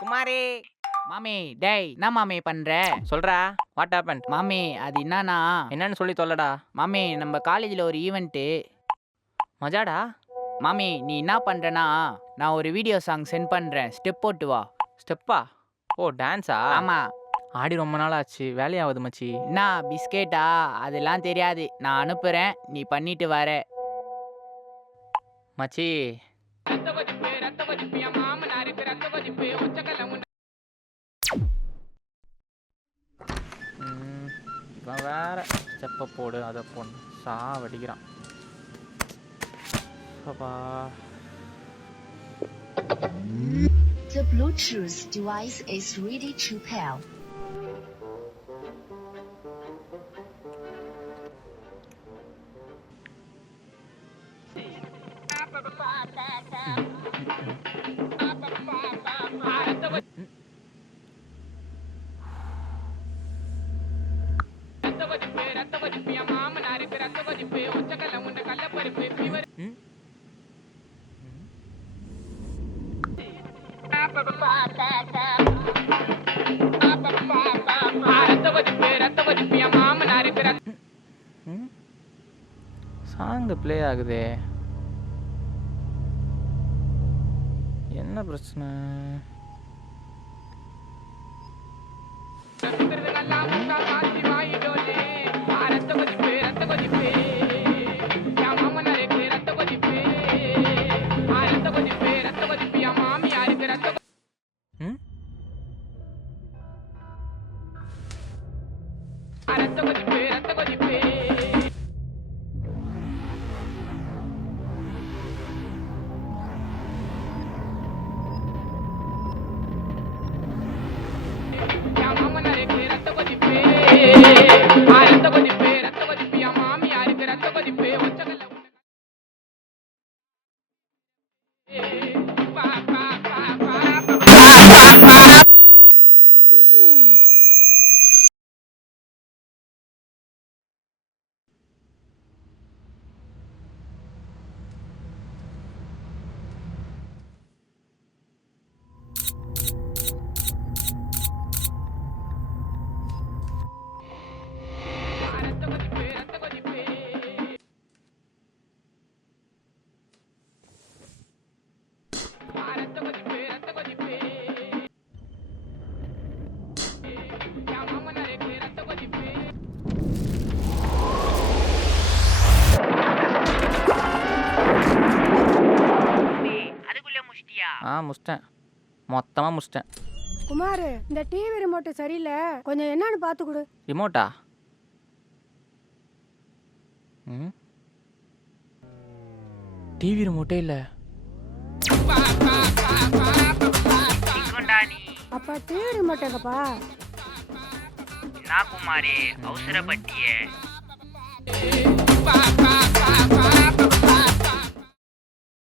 குமாரே மாமி டேய் என்ன மாமி பண்ற? சொல்றா வாட் ஹேப்பன்? மாமி அது என்னன்னா என்னன்னு சொல்லி தொல்லடா. மாமி நம்ம காலேஜில் ஒரு ஈவெண்ட்டு. மஜாடா. மாமி நீ என்ன பண்ணுறனா நான் ஒரு வீடியோ சாங் சென்ட் பண்ணுறேன், ஸ்டெப் போட்டு வா. ஸ்டெப்பா? ஓ டான்ஸா? ஆமாம். ஆடி ரொம்ப நாள் ஆச்சு, வேலையாவது மச்சி. என்ன பிஸ்கெட்டா? அதெல்லாம் தெரியாது, நான் அனுப்புகிறேன், நீ பண்ணிட்டு வர. மச்சி இவன் வேற ஸ்டெப்பை போடு அதை போடு சாவடிக்கிறான். அப்பா The Bluetooth device is ready to pair. Song play ஆகுதே, என்ன பிரச்சனை? முடிச்சிட்டேன், மொத்தமாக முடிச்சிட்டேன். குமார், இந்த டிவி ரிமோட் சரியில்லை, கொஞ்சம் என்னன்னு பார்த்து கொடு. ரிமோட்டா? டிவி ரிமோட்டே இல்லை. அப்பா டிவி ரிமோட் எங்கப்பா? நான் குமாரே அவசரப்பட்டியே.